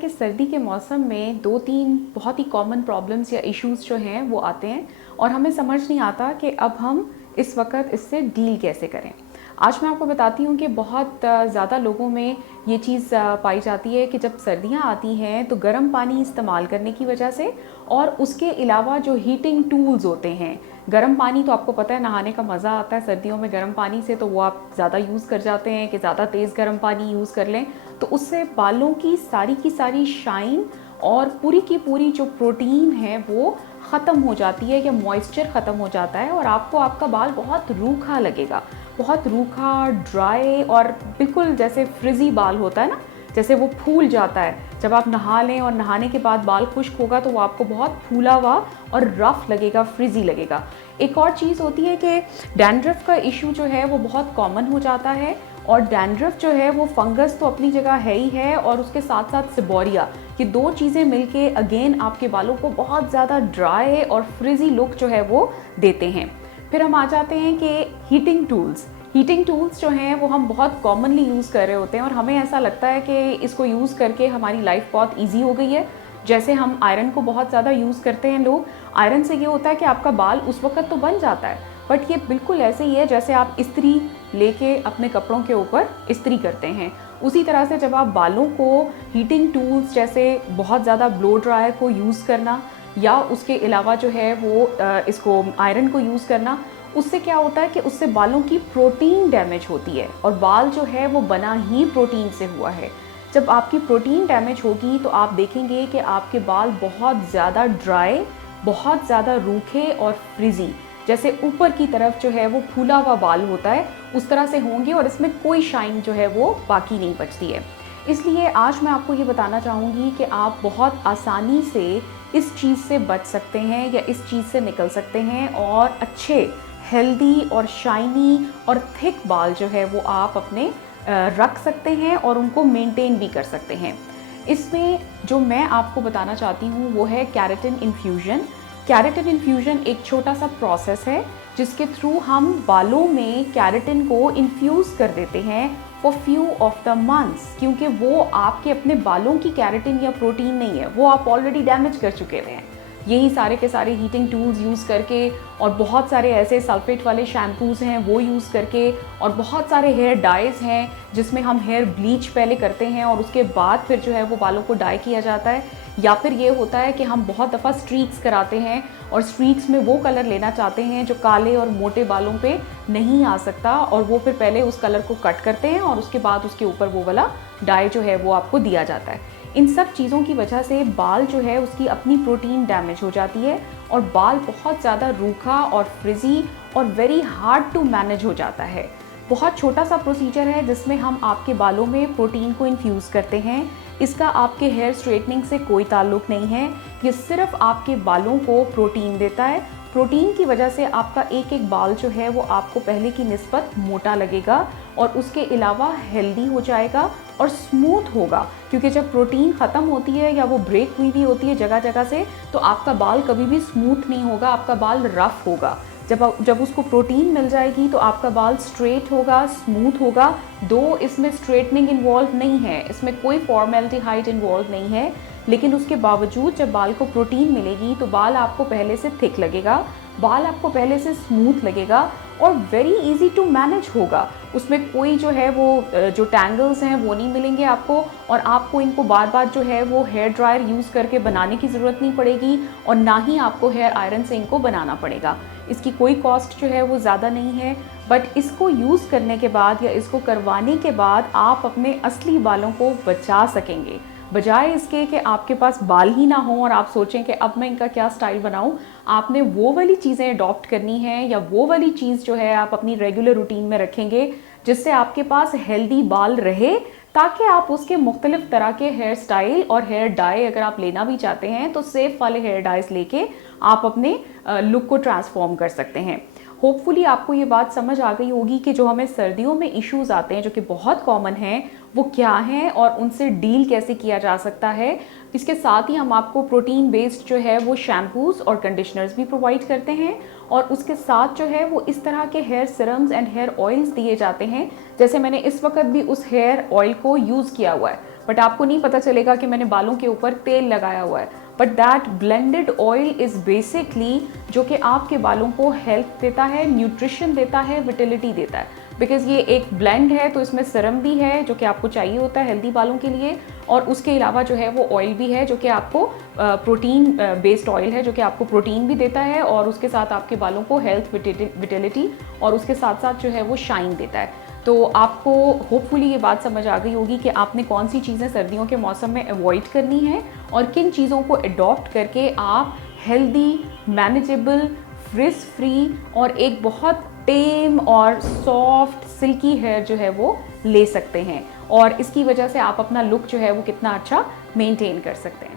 कि सर्दी के मौसम में 2-3 बहुत ही कॉमन प्रॉब्लम्स या इश्यूज़ जो हैं वो आते हैं और हमें समझ नहीं आता कि अब हम इस वक्त इससे डील कैसे करें। आज मैं आपको बताती हूँ कि बहुत ज़्यादा लोगों में ये चीज़ पाई जाती है कि जब सर्दियाँ आती हैं तो गर्म पानी इस्तेमाल करने की वजह से और उसके अलावा जो हीटिंग टूल्स होते हैं, गर्म पानी तो आपको पता है नहाने का मज़ा आता है सर्दियों में गर्म पानी से, तो वो आप ज़्यादा यूज़ कर जाते हैं कि ज़्यादा तेज़ गर्म पानी यूज़ कर लें, तो उससे बालों की सारी शाइन और पूरी की पूरी जो प्रोटीन है वो ख़त्म हो जाती है या मॉइस्चर ख़त्म हो जाता है और आपको आपका बाल बहुत रूखा लगेगा, बहुत रूखा, ड्राई और बिल्कुल जैसे फ्रिज़ी बाल होता है ना, जैसे वो फूल जाता है। जब आप नहा लें और नहाने के बाद बाल खुश्क होगा तो वो आपको बहुत फूला हुआ और रफ़ लगेगा, फ्रिज़ी लगेगा। एक और चीज़ होती है कि डैंड्रफ का इशू जो है वो बहुत कॉमन हो जाता है और डैंड्रफ जो है वो फंगस तो अपनी जगह है ही है और उसके साथ साथ सिबोरिया, ये दो चीज़ें मिलके अगेन आपके बालों को बहुत ज़्यादा ड्राई और फ्रिज़ी लुक जो है वो देते हैं। फिर हम आ जाते हैं कि हीटिंग टूल्स जो हैं वो हम बहुत कॉमनली यूज़ कर रहे होते हैं और हमें ऐसा लगता है कि इसको यूज़ करके हमारी लाइफ बहुत इजी हो गई है। जैसे हम आयरन को बहुत ज़्यादा यूज़ करते हैं लोग, आयरन से ये होता है कि आपका बाल उस वक्त तो बन जाता है, बट ये बिल्कुल ऐसे ही है जैसे आप इस्त्री लेके अपने कपड़ों के ऊपर इस्त्री करते हैं। उसी तरह से जब आप बालों को हीटिंग टूल्स जैसे बहुत ज़्यादा ब्लो ड्रायर को यूज़ करना या उसके अलावा जो है वो इसको आयरन को यूज़ करना, उससे क्या होता है कि उससे बालों की प्रोटीन डैमेज होती है और बाल जो है वो बना ही प्रोटीन से हुआ है। जब आपकी प्रोटीन डैमेज होगी तो आप देखेंगे कि आपके बाल बहुत ज़्यादा ड्राई, बहुत ज़्यादा रूखे और फ्रिज़ी, जैसे ऊपर की तरफ जो है वो फूला हुआ बाल होता है उस तरह से होंगे और इसमें कोई शाइन जो है वो बाकी नहीं बचती है। इसलिए आज मैं आपको ये बताना चाहूँगी कि आप बहुत आसानी से इस चीज़ से बच सकते हैं या इस चीज़ से निकल सकते हैं और अच्छे हेल्दी और शाइनी और थिक बाल जो है वो आप अपने रख सकते हैं और उनको मेंटेन भी कर सकते हैं। इसमें जो मैं आपको बताना चाहती हूँ वो है केराटिन इन्फ्यूजन। केराटिन इन्फ्यूजन एक छोटा सा प्रोसेस है जिसके थ्रू हम बालों में केराटिन को इन्फ्यूज़ कर देते हैं for few of the months, क्योंकि वो आपके अपने बालों की केराटिन या प्रोटीन नहीं है, वो आप ऑलरेडी डैमेज कर चुके हैं। यही सारे के सारे हीटिंग टूल्स यूज़ करके और बहुत सारे ऐसे सल्फेट वाले शैम्पूज़ हैं वो यूज़ करके और बहुत सारे हेयर डाइज़ हैं जिसमें हम हेयर ब्लीच पहले करते हैं और उसके बाद फिर जो है वो बालों को डाई किया जाता है, या फिर ये होता है कि हम बहुत दफ़ा स्ट्रीक्स कराते हैं और स्ट्रीक्स में वो कलर लेना चाहते हैं जो काले और मोटे बालों पे नहीं आ सकता और वो फिर पहले उस कलर को कट करते हैं और उसके बाद उसके ऊपर वो वाला डाई जो है वो आपको दिया जाता है। इन सब चीज़ों की वजह से बाल जो है उसकी अपनी प्रोटीन डैमेज हो जाती है और बाल बहुत ज़्यादा रूखा और फ्रिज़ी और वेरी हार्ड टू मैनेज हो जाता है। बहुत छोटा सा प्रोसीजर है जिसमें हम आपके बालों में प्रोटीन को इन्फ्यूज़ करते हैं। इसका आपके हेयर स्ट्रेटनिंग से कोई ताल्लुक़ नहीं है, ये सिर्फ आपके बालों को प्रोटीन देता है। प्रोटीन की वजह से आपका एक एक बाल जो है वो आपको पहले की निस्बत मोटा लगेगा और उसके अलावा हेल्दी हो जाएगा और स्मूथ होगा, क्योंकि जब प्रोटीन ख़त्म होती है या वो ब्रेक हुई भी होती है जगह जगह से तो आपका बाल कभी भी स्मूथ नहीं होगा, आपका बाल रफ़ होगा। जब उसको प्रोटीन मिल जाएगी तो आपका बाल स्ट्रेट होगा, स्मूथ होगा। दो इसमें स्ट्रेटनिंग इन्वॉल्व नहीं है, इसमें कोई फॉर्मेलिटीहाइड इन्वॉल्व नहीं है, लेकिन उसके बावजूद जब बाल को प्रोटीन मिलेगी तो बाल आपको पहले से थिक लगेगा, बाल आपको पहले से स्मूथ लगेगा और वेरी इजी टू मैनेज होगा। उसमें कोई जो है वो जो टैंगल्स हैं वो नहीं मिलेंगे आपको और आपको इनको बार बार जो है वो हेयर ड्रायर यूज़ करके बनाने की ज़रूरत नहीं पड़ेगी और ना ही आपको हेयर आयरन से इनको बनाना पड़ेगा। इसकी कोई कॉस्ट जो है वो ज़्यादा नहीं है, बट इसको यूज़ करने के बाद या इसको करवाने के बाद आप अपने असली बालों को बचा सकेंगे, बजाय इसके कि आपके पास बाल ही ना हो और आप सोचें कि अब मैं इनका क्या स्टाइल बनाऊं। आपने वो वाली चीज़ें अडॉप्ट करनी है या वो वाली चीज़ जो है आप अपनी रेगुलर रूटीन में रखेंगे जिससे आपके पास हेल्दी बाल रहे, ताकि आप उसके मुख्तलिफ तरह के हेयर स्टाइल और हेयर डाई अगर आप लेना भी चाहते हैं तो सेफ़ वाले हेयर डाइज लेके आप अपने लुक को ट्रांसफॉर्म कर सकते हैं। होपफुली आपको ये बात समझ आ गई होगी कि जो हमें सर्दियों में इश्यूज़ आते हैं जो कि बहुत कॉमन हैं वो क्या हैं और उनसे डील कैसे किया जा सकता है। इसके साथ ही हम आपको प्रोटीन बेस्ड जो है वो शैम्पूज़ और कंडीशनर्स भी प्रोवाइड करते हैं और उसके साथ जो है वो इस तरह के hair serums and hair oils दिए जाते हैं। जैसे मैंने इस वक्त भी उस हेयर ऑयल को यूज़ किया हुआ है, बट आपको नहीं पता चलेगा कि मैंने बालों के ऊपर तेल लगाया हुआ है। But that blended oil is basically जो कि आपके बालों को हेल्थ देता है, न्यूट्रिशन देता है, विटिलिटी देता है। बिकॉज ये एक ब्लेंड है तो इसमें सीरम भी है जो कि आपको चाहिए होता है हेल्दी बालों के लिए, और उसके अलावा जो है वो ऑयल भी है जो कि आपको प्रोटीन बेस्ड ऑयल है जो कि आपको प्रोटीन भी देता है, और उसके साथ आपके बालों को हेल्थ, विटिलिटी और उसके साथ साथ जो है वो शाइन देता है। तो आपको होपफुली ये बात समझ आ गई होगी कि आपने कौन सी चीज़ें सर्दियों के मौसम में अवॉइड करनी है और किन चीज़ों को अडॉप्ट करके आप हेल्दी, मैनेजेबल, फ्रिज फ्री और एक बहुत टेम और सॉफ्ट सिल्की हेयर जो है वो ले सकते हैं, और इसकी वजह से आप अपना लुक जो है वो कितना अच्छा मेंटेन कर सकते हैं।